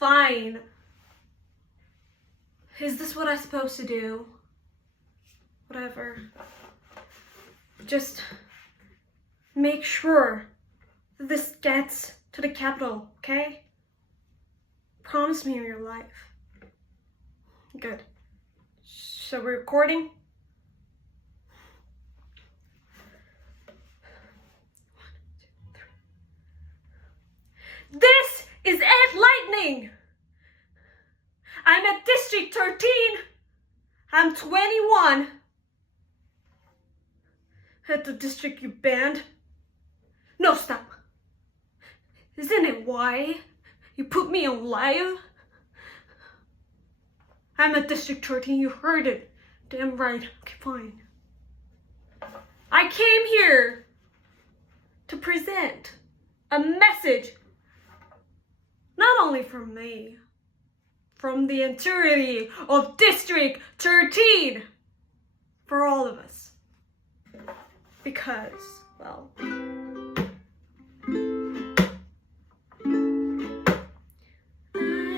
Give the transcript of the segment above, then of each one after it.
Fine. Is this what I'm supposed to do? Whatever. Just make sure that this gets to the capital, okay? Promise me in your life. Good. So we're recording? 1, 2, 3. This is Ed Lightning! I'm at District 13. I'm 21. At the district you banned. No, stop. Isn't it why you put me on live? I'm at District 13, you heard it. Damn right. Okay, fine. I came here to present a message, not only from me, from the entirety of District 13, for all of us. Because, well, I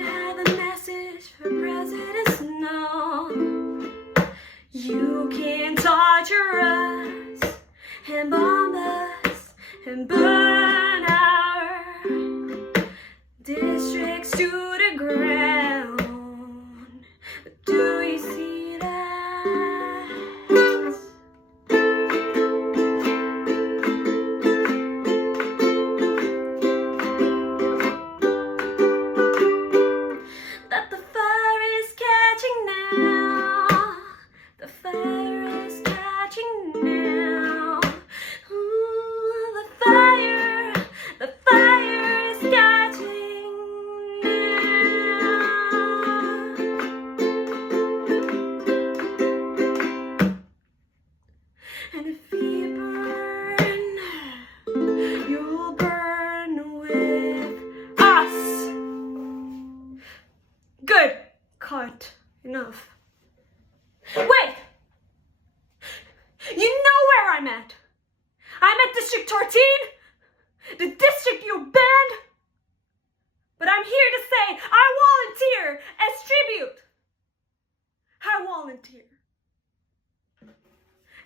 have a message for President Snow. You can torture us and bomb us and burn our districts to the ground. But do you see that? That the fire is catching now. The fire is catching now. Ooh, the fire is catching now. And if you burn, you'll burn with us. Good. Cut. Enough. Wait! You know where I'm at. I'm at District 13, the district you banned. But I'm here to say I volunteer as tribute. I volunteer.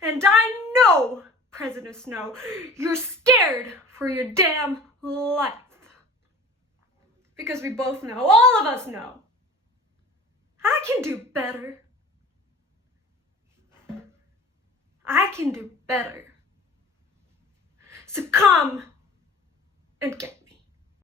And I know, President Snow, you're scared for your damn life. Because we both know, all of us know, I can do better. I can do better. So come and get me.